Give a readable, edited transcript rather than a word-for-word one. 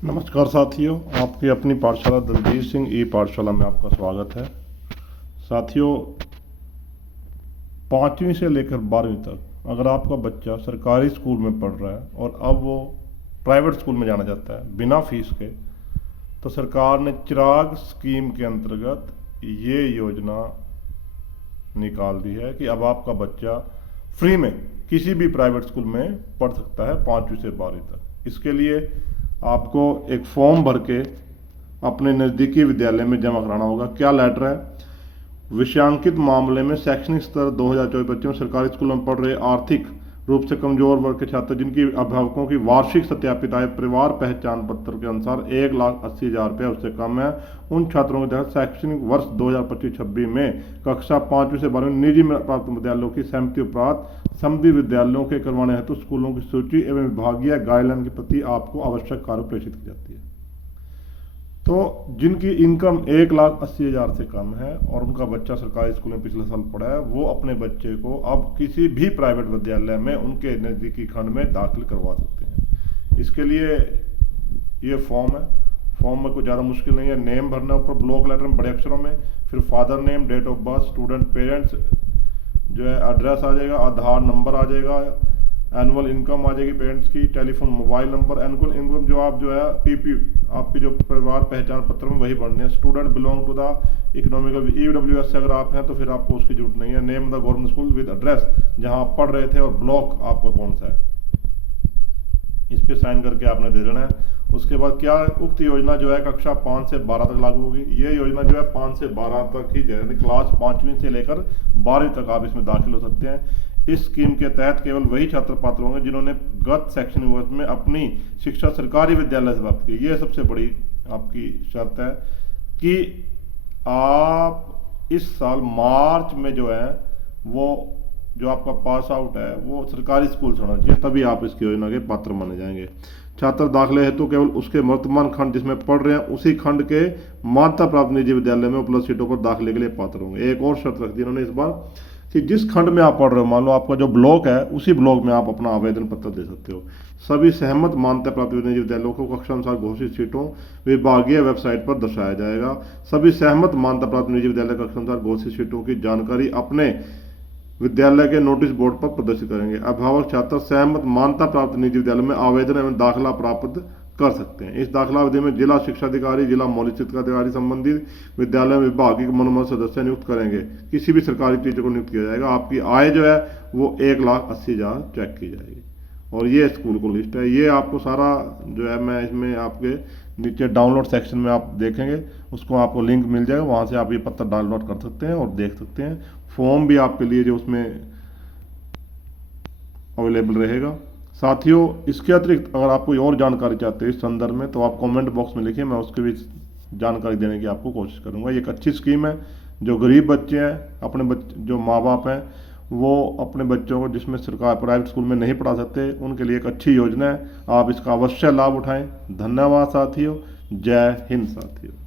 नमस्कार साथियों, आपकी अपनी पाठशाला दलजीत सिंह ई पाठशाला में आपका स्वागत है। साथियों, 5वीं से लेकर 12वीं तक अगर आपका बच्चा सरकारी स्कूल में पढ़ रहा है और अब वो प्राइवेट स्कूल में जाना चाहता है बिना फीस के, तो सरकार ने चिराग स्कीम के अंतर्गत ये योजना निकाल दी है कि अब आपका बच्चा फ्री में किसी भी प्राइवेट स्कूल में पढ़ सकता है 5वीं से 12वीं तक। इसके लिए आपको एक फॉर्म भर के अपने नज़दीकी विद्यालय में जमा कराना होगा। क्या लेटर है? विषयांकित मामले में शैक्षणिक स्तर 2024-25 में सरकारी स्कूलों में पढ़ रहे आर्थिक रूप से कमजोर वर्ग के छात्र जिनकी अभिभावकों की वार्षिक सत्यापित आय परिवार पहचान पत्र के अनुसार 1,80,000 रुपये उससे कम है, उन छात्रों के तहत शैक्षणिक वर्ष 2025-26 में कक्षा 5वीं से 12वीं निजी प्राप्त विद्यालयों की सहमति उपरांत समृद्धि विद्यालयों के करवाने हेतु स्कूलों की सूची एवं विभागीय गाइडलाइन की प्रति आपको आवश्यक कार्य प्रेषित की जाती है। तो जिनकी इनकम 1,80,000 से कम है और उनका बच्चा सरकारी स्कूल में पिछले साल पढ़ा है, वो अपने बच्चे को अब किसी भी प्राइवेट विद्यालय में उनके नज़दीकी खंड में दाखिल करवा सकते हैं। इसके लिए ये फॉर्म है। फॉर्म में कुछ ज़्यादा मुश्किल नहीं है। नेम भरना ऊपर ब्लॉक लेटर में बड़े अक्षरों में, फिर father name, date of birth, student, parents जो है, एड्रेस आ जाएगा, आधार नंबर आ जाएगा, एनुअल इनकम आ जाएगी पेरेंट्स की, telephone mobile number, annual income जो आप जो है पीपी आपकी जो परिवार पहचान पत्र में वही भरने हैं। Student belong to the economical EWS से अगर आप हैं तो फिर आपको उसकी जरूरत नहीं है। Name the government school with address जहां आप पढ़ रहे थे और ब्लॉक आपका कौन सा है, इस पे साइन करके आपने दे देना है। उसके बाद क्या उक्त योजना जो है कक्षा 5 से 12 तक लागू होगी। ये योजना जो है 5 से 12 तक ही, यानी क्लास 5वीं से लेकर 12वीं तक आप इसमें दाखिल हो सकते हैं। इस स्कीम के तहत केवल वही छात्र पात्र होंगे जिन्होंने गत शैक्षणिक वर्ष में अपनी शिक्षा सरकारी विद्यालय से प्राप्त की। यह सबसे बड़ी आपकी शर्त है कि आप इस साल मार्च में जो है वो जो आपका पास आउट है वो सरकारी स्कूल से होना चाहिए, तभी आप इसकी योजना के पात्र माने जाएंगे। छात्र दाखिले हेतु केवल उसके वर्तमान खंड जिसमें पढ़ रहे हैं उसी खंड के मान्यता प्राप्त निजी विद्यालय में उपलब्ध सीटों पर दाखिले के लिए पात्र होंगे। एक और शर्त रख दी इन्होंने इस बार कि जिस खंड में आप पढ़ रहे हो, मान लो आपका जो ब्लॉक है उसी ब्लॉक में आप अपना आवेदन पत्र दे सकते हो। सभी सहमत मान्यता प्राप्त निजी विद्यालयों को कक्षा अनुसार घोषित सीटों विभागीय वेबसाइट पर दर्शाया जाएगा। सभी सहमत मान्यता प्राप्त निजी विद्यालय कक्षा अनुसार घोषित सीटों की जानकारी अपने विद्यालय के नोटिस बोर्ड पर प्रदर्शित करेंगे। अभिभावक छात्र सहमत मान्यता प्राप्त निजी विद्यालय में आवेदन एवं दाखिला प्राप्त कर सकते हैं। इस दाखिला अवधि में जिला शिक्षा अधिकारी, जिला मौलिक शिक्षा अधिकारी संबंधित विद्यालय में विभागीय मनोमत सदस्य नियुक्त करेंगे। किसी भी सरकारी टीचर को नियुक्त किया जाएगा। आपकी आय जो है वो 1,80,000 चेक की जाएगी। और ये स्कूल को लिस्ट है। ये आपको सारा जो है मैं इसमें आपके नीचे डाउनलोड सेक्शन में आप देखेंगे, उसको आपको लिंक मिल जाएगा, वहाँ से आप ये पत्र डाउनलोड कर सकते हैं और देख सकते हैं। फॉर्म भी आपके लिए जो उसमें अवेलेबल रहेगा। साथियों, इसके अतिरिक्त अगर आप कोई और जानकारी चाहते हैं इस संदर्भ में तो आप कमेंट बॉक्स में लिखिए, मैं उसके भी जानकारी देने की आपको कोशिश करूंगा। ये एक अच्छी स्कीम है। जो गरीब बच्चे हैं, अपने बच्चे जो माँ बाप हैं वो अपने बच्चों को जिसमें सरकार प्राइवेट स्कूल में नहीं पढ़ा सकते, उनके लिए एक अच्छी योजना है। आप इसका अवश्य लाभ उठाएं। धन्यवाद साथियों। जय हिंद साथियों।